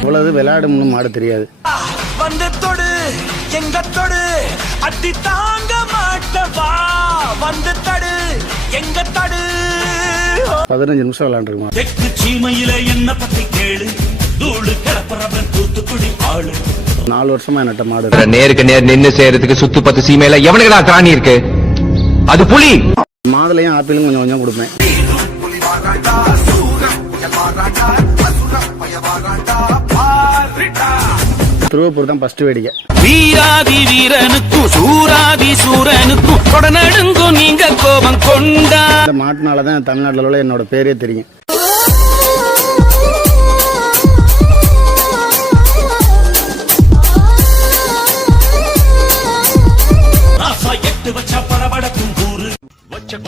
இவ்வளவு விளையாடும்னு மாடு தெரியாது. வந்து தொடு எங்க தொடு அடி தாங்க மாட்டவா வந்து தடு எங்க தடு 15 நிமிஷம் விளையாண்டுருக்கோம். தெற்கு சீமையில என்ன பத்தி கேளு தூளு கிளப்புறவன் தூத்துக்குடி ஆளு 4 வருஷமா நட்ட மாடு. நேருக்கு நேர் நின்னு செய்யறதுக்கு சுத்து 10 சீமையில எவனுக்கு நான் திராணி இருக்கு? அது புலி. மாதுளையும் ஆப்பிளும் கொஞ்சம் கொஞ்சம் கொடுப்பேன். திருவப்பூர் தான் ஃபர்ஸ்ட் வேடிக்கை. வீராதி வீரனுக்கும் சூராதி சூரனுக்கும் தொடநடுங்கும் நீங்க கோபம் கொண்டா. இந்த மாட்டுனால தான் தமிழ்நாட்டில் உள்ள என்னோட பேரே தெரியும்.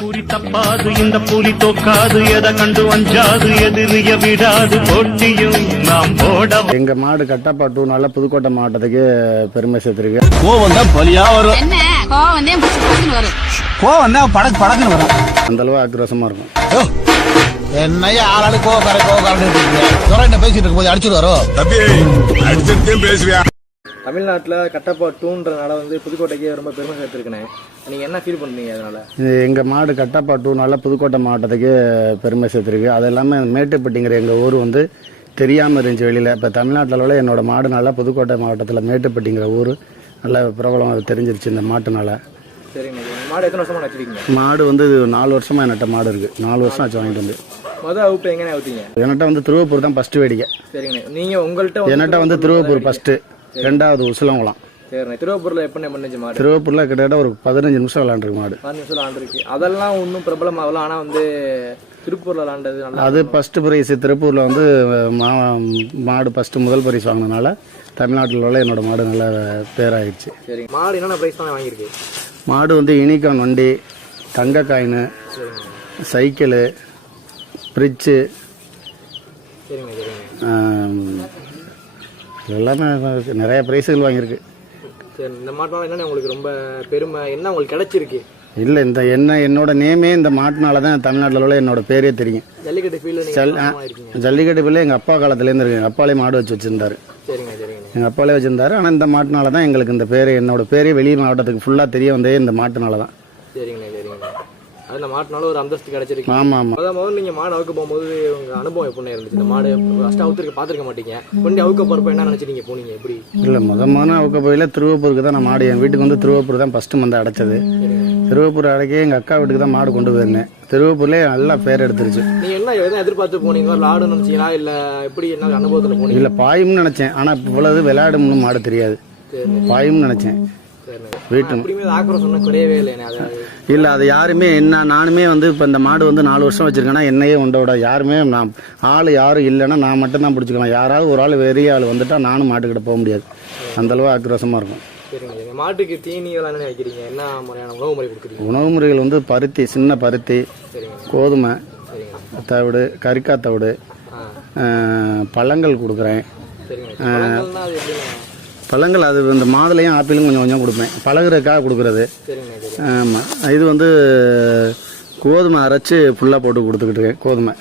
கூறி தப்பாது இந்த புலி தோக்காது எதை கண்டு வஞ்சாது எதிரிய விடாது போட்டியும் நாம் போட. எங்க மாடு கட்டப்பா 2 நாள்ல புதுக்கோட்டை மாவட்டத்துக்கு பெருமை சேர்த்திருக்கு. கோவம் தான் பலியா வரும். என்ன கோவம் தான் புடிச்சு வரும். கோவம் தான் படக்குன்னு வரும். அந்த அளவு ஆக்ரோஷமா இருக்கும். என்னையா ஆளாளு கோவக்காரன் பேசிட்டு இருக்கும் போது அடிச்சுட்டு வரும். தம்பி பேசுவியா? தமிழ்நாட்டில் கட்டப்பா 2ன்றனால வந்து புதுக்கோட்டைக்கு ரொம்ப பெருமை சேர்த்துருக்கேன். நீங்கள் என்ன ஃபீல் பண்ணுறீங்க அதனால? எங்கள் மாடு கட்டப்பா 2 நாள்ல புதுக்கோட்டை மாவட்டத்துக்கு பெருமை சேர்த்துருக்கு. அது இல்லாமல் மேட்டுப்பட்டிங்கிற எங்கள் ஊர் வந்து தெரியாமல் இருந்துச்சு வெளியில். இப்போ தமிழ்நாட்டில் உள்ள என்னோட மாடுனால புதுக்கோட்டை மாவட்டத்தில் மேட்டுப்பட்டிங்கிற ஊர் நல்ல பிரபலம் தெரிஞ்சிருச்சு இந்த மாட்டுனால. சரிங்க. மாடு எத்தனை வருஷமாக வச்சுருக்கீங்க? மாடு வந்து 4 வருஷமா என்கிட்ட மாடு இருக்குது. 4 வருஷம் ஆச்சு வாங்கிட்டு வந்து. மொதல் அவுப்பு எங்கே அவுத்தீங்க? என்கிட்ட வந்து திருவப்பூர் தான் ஃபர்ஸ்ட் வேடிக்கை. சரிங்க. நீங்கள் உங்கள்கிட்ட என்கிட்ட வந்து திருவப்பூர் ஃபர்ஸ்ட், 2வது உசிலங்குளம். சரிண்ணே. திருவப்பூரில் எப்போ பண்ணுச்சு மாடு? திருவப்பூரில் கிட்டத்தட்ட ஒரு 15 நிமிஷம் விளாண்டுருக்கு மாடு. 15 நிமிஷம் விளாண்டுருக்கு. அதெல்லாம் ஒன்றும் பிரபலமாகலாம். ஆனால் வந்து திருப்பூரில் விளாண்டது நல்லா. அது ஃபர்ஸ்ட் ப்ரைஸ். திருப்பூரில் வந்து மாடு ஃபர்ஸ்ட் முதல் பரிசு வாங்கினதுனால தமிழ்நாட்டில் உள்ள என்னோட மாடு நல்ல பேராயிடுச்சு. சரிங்க. மாடு என்னென்ன ப்ரைஸ் தான் வாங்கியிருக்கு? மாடு வந்து யூனிகார்ன் வண்டி, தங்க காயின், சைக்கிளு, ஃப்ரிட்ஜு, சரிங்க சரிங்க, எல்லாமே நிறைய ப்ரைஸுகள் வாங்கியிருக்கு. சரி. இந்த மாட்டினால என்னென்ன உங்களுக்கு ரொம்ப பெருமை, என்ன உங்களுக்கு கிடைச்சிருக்கு? இல்லை, இந்த என்னோட நேமே இந்த மாட்டினால தான் தமிழ்நாட்டில் உள்ள என்னோட பேரே தெரியும். ஜல்லிக்கட்டு ஃபீல்டு ஜல்லிக்கட்டு ஃபீல்டு எங்கள் அப்பா காலத்துலேருந்து இருக்கு. எங்கள் அப்பாலே மாடு வச்சுருந்தாரு. சரிங்க சரிங்க. எங்கள் அப்பாலே வச்சுருந்தாரு. ஆனால் இந்த மாட்டினால தான் எங்களுக்கு இந்த பேர், என்னோட பேரே வெளி மாவட்டத்துக்கு ஃபுல்லாக தெரிய வந்தே இந்த மாட்டினால தான். சரிங்கண்ணே சரிங்கண்ணே. அது இந்த மாட்டினால ஒரு அந்தஸ்து கிடைச்சிருக்கு. ஆமாம் ஆமாம். முதல்ல நீங்கள் மாடு அவுக்க போகும்போது உங்கள் அனுபவம் எப்படின்னு இருந்துச்சு? இந்த மாடு ஃபஸ்ட்டு அவுத்துருக்கு பார்த்துருக்க மாட்டீங்க. கொஞ்சம் அவுக்க போகிறப்ப என்ன நினச்சிட்டீங்க போனீங்க எப்படி? இல்லை, முதல்ல அவுக்க போயில திருவப்பூருக்கு தான் நான் மாடு, என் வீட்டுக்கு வந்து திருவப்பூர் தான் ஃபஸ்ட்டு வந்து அடைச்சது. திருவப்பூர் அடைக்கி எங்கள் அக்கா வீட்டுக்கு தான் மாடு கொண்டு போயிருந்தேன். திருவப்பூர்லேயே நல்லா பேர் எடுத்துருச்சு. நீங்கள் என்ன எதுவும் எதிர்பார்த்து போனீங்களா? லாடு நினச்சிங்களா இல்லை எப்படி என்ன அனுபவத்தில் போனீங்க? இல்லை, பாயும்னு நினச்சேன். ஆனால் இவ்வளவு விளையாடும்னு மாடு தெரியாது. பாயும்னு நினச்சேன். வீட்டு கிடையவே இல்லை. இல்லை, அது யாருமே என்ன, நானுமே வந்து இப்போ இந்த மாடு வந்து 4 வருஷம் வச்சிருக்கேன்னா என்னையே உண்டோட யாருமே நான் ஆள் யாரும் இல்லைன்னா நான் மட்டும் தான் பிடிச்சிக்கலாம். யாராவது ஒரு ஆள் வெறிய ஆள் வந்துட்டா நானும் மாட்டுக்கிட்ட போக முடியாது. அந்த அளவு ஆக்ரோஷமாக இருக்கும். சரிங்க. மாட்டுக்கு தீனிகள் என்ன வைக்கிறீங்க? என்ன முறையான உணவு முறை கொடுக்குறீங்க? உணவு முறைகள் வந்து பருத்தி, சின்ன பருத்தி, கோதுமை தவிடு, கறிக்காய் தவிடு, பழங்கள் கொடுக்குறேன். பழங்கள் அது இந்த மாதுளையும் ஆப்பிளும் கொஞ்சம் கொஞ்சம் கொடுப்பேன். பழகுறதுக்காக கொடுக்குறது. ஆமாம். இது வந்து கோதுமை அரைச்சி ஃபுல்லாக போட்டு கொடுத்துக்கிட்டு இருக்கேன். கோதுமை